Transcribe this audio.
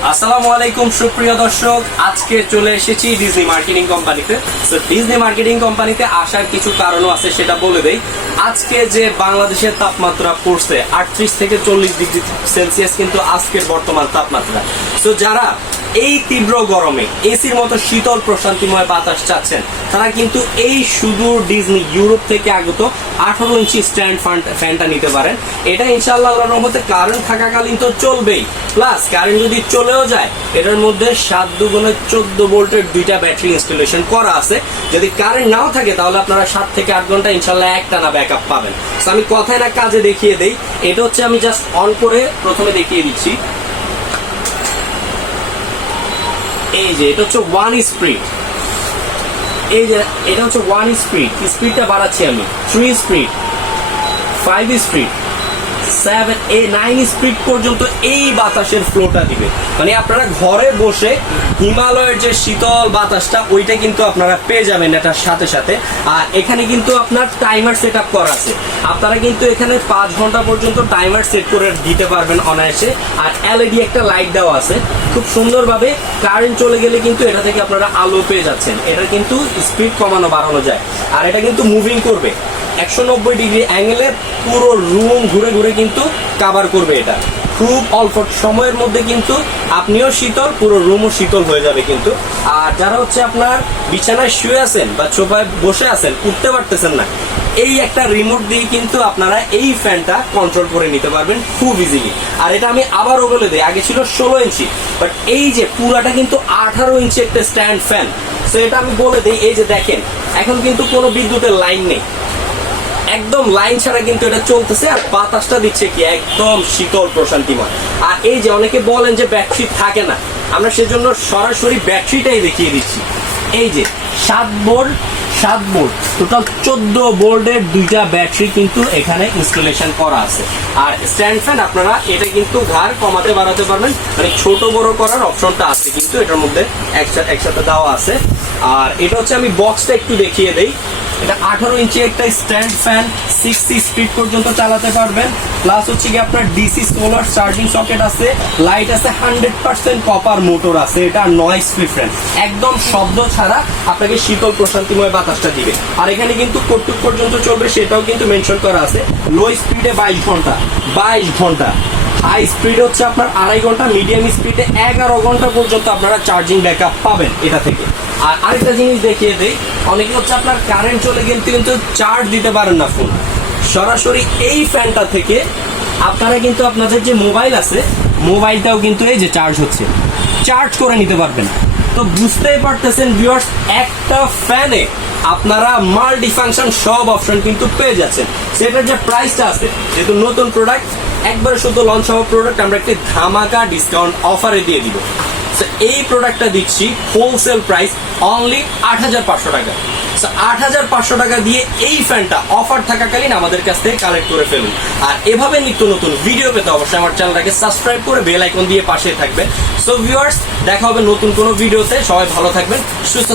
আসসালামু আলাইকুম সুপ্রিয় দর্শক, আজকে চলে এসেছি ডিজনি মার্কেটিং কোম্পানিতে। তো ডিজনি মার্কেটিং কোম্পানিতে আসার কিছু কারণও আছে, সেটা বলে দেই। আজকে যে বাংলাদেশের তাপমাত্রা পড়ছে 38 থেকে 40 ডিগ্রি সেলসিয়াস কিন্তু আজকের বর্তমান তাপমাত্রা। তো যারা এই তীব্র গরমে এসির মতো শীতল প্রশান্তিময় বাতাস চাচ্ছেন, তারা কিন্তু এই সুদূর ডিজনি ইউরোপ থেকে আগত 18 ইঞ্চি স্ট্যান্ড ফ্যানটা নিতে পারেন। এটা ইনশাআল্লাহ আল্লাহর রহমতে কারেন্ট থাকাকালীন তো চলবেই, প্লাস কারেন্ট যদি চলেও যায় এটার মধ্যে 7 দুগুণে 14 ভোল্টের দুইটা ব্যাটারি ইনস্টলেশন করা আছে। যদি কারেন্ট নাও থাকে তাহলে আপনারা 7 থেকে 8 ঘন্টা ইনশাআল্লাহ একটানা ব্যাকআপ পাবেন। তো আমি কথায় না কাজে দেখিয়ে দেই। এটা হচ্ছে আমি জাস্ট অন করে প্রথমে দেখিয়ে দিচ্ছি। এই যে এটা হচ্ছে 1 স্পিড, এই যে এটা হচ্ছে 1 স্পিড, স্পিডটা বাড়াচ্ছি আমি 3 স্পিড, 5 স্পিড, 7, 9 স্পিড পর্যন্ত এই বাতাসের ফ্লোটা দিবে। মানে আপনারা ঘরে বসে হিমালয়ের যে শীতল বাতাসটা ওইটা কিন্তু আপনারা পেয়ে যাবেন এটার সাথে সাথে। আর এখানে কিন্তু আপনার টাইমার সেট আপ করা আছে, আপনারা কিন্তু এখানে 5 ঘন্টা পর্যন্ত টাইমার সেট করে দিতে পারবেন অনায়াসে। আর এলইডি একটা লাইট দেওয়া আছে খুব সুন্দরভাবে। কারেন্ট চলে গেলে কিন্তু এটা থেকে আপনারা আলো পেয়ে যাচ্ছেন। এটা কিন্তু স্পিড কমানো বাড়ানো যায়। আর এটা কিন্তু মুভিং করবে 190 ডিগ্রি অ্যাঙ্গেলে, পুরো রুম ঘুরে ঘুরে কিন্তু কভার করবে। এটা খুব অল্প সময়ের মধ্যে কিন্তু আপনিও শীতল, পুরো রুমও শীতল হয়ে যাবে কিন্তু। আর যারা হচ্ছে আপনার বিছানায় শুয়ে আছেন বা সোফায় বসে আছেন, উঠতে পারতেছেন না, এই একটা রিমোট দিয়ে কিন্তু আপনারা এই ফ্যানটা কন্ট্রোল করে নিতে পারবেন খুব ইজিলি। আর এটা আমি আবারও বলে দিই, আগে ছিল 16 ইঞ্চি, বাট এই যে পুরাটা কিন্তু 18 ইঞ্চি একটা স্ট্যান্ড ফ্যান। তো এটা আমি বলে দিই, এই যে দেখেন এখন কিন্তু কোনো বিদ্যুতের লাইন নেই, একদম লাইন ছাড়া কিন্তু এটা চলতেছে। আর বাতাসটা দিচ্ছে কি একদম শীতল প্রশান্তিময়। আর এই যে অনেকে বলেন যে ব্যাটারি থাকে না, আমরা সেজন্য সরাসরি ব্যাটারিটাই দেখিয়ে দিচ্ছি। এই যে 7 ভোল্ট টোটাল 14 ভোল্টের দুইটা ব্যাটারি কিন্তু এখানে ইনস্টলেশন করা আছে। আর স্ট্যান্ড ফ্যান আপনারা এটা কিন্তু ঘাড় কমাতে বাড়াতে পারবেন, মানে ছোট বড় করার অপশনটা আছে কিন্তু এটার মধ্যে একসাথে দেওয়া আছে। আর এটা হচ্ছে আমি বক্সটা একটু দেখিয়ে দেই। এটা 18 ইঞ্চি একটা স্ট্যান্ড ফ্যান, 60 স্পিড পর্যন্ত চালাতে পারবেন। প্লাস হচ্ছে কি আপনার ডিসি সোলার চার্জিং সকেট আছে, লাইট আছে, 100% কপার মোটর আছে। এটা নয়েজ ফ্রি ফ্যান, একদম শব্দ ছাড়া আপনাকে শীতল প্রশান্তিময় বাতাসটা দিবে। আর এখানে কিন্তু কতটুক পর্যন্ত চলবে সেটাও কিন্তু মেনশন করা আছে। লো স্পিডে 22 ঘন্টা, হাই স্পিড হচ্ছে আপনার 2.5 ঘন্টা, মিডিয়াম স্পিডে 11 ঘন্টা পর্যন্ত আপনারা চার্জিং ব্যাকআপ পাবেন এটা থেকে। আর আরেকটা জিনিস দেখিয়ে দেই, অনেকে হচ্ছে আপনার কারেন্ট চলে গেলে কিন্তু চার্জ দিতে পারেন না ফোন, সরাসরি এই ফ্যানটা থেকে আপনারা কিন্তু আপনাদের যে মোবাইল আছে মোবাইলটাও কিন্তু এই যে চার্জ হচ্ছে, চার্জ করে নিতে পারবেন। তো বুঝতেই পারতেছেন ভিউয়ার্স, একটা ফ্যানে আপনারা মাল্টি ফাংশন সব অপশন কিন্তু পেয়ে যাচ্ছেন। সেটার যে প্রাইসটা আছে, যেহেতু নতুন প্রোডাক্ট, একবারে শুধু লঞ্চ হওয়া প্রোডাক্ট, আমরা একটি ধামাকা ডিসকাউন্ট অফারে দিয়ে দিব। এই প্রোডাক্টটা দিচ্ছি হোলসেল প্রাইস অনলি 8,500 টাকা। 8,500 টাকা দিয়ে এই ফ্যানটা অফার থাকাকালীন আমাদের কাছ থেকে কালেক্ট করে ফেলুন। আর এভাবে নিত্য নতুন ভিডিও পেতে অবশ্যই আমার চ্যানেলটাকে সাবস্ক্রাইব করে বেল আইকন দিয়ে পাশে থাকবেন। সো ভিউয়ার্স, দেখা হবে নতুন কোনো ভিডিওতে। সবাই ভালো থাকবেন, সুস্থ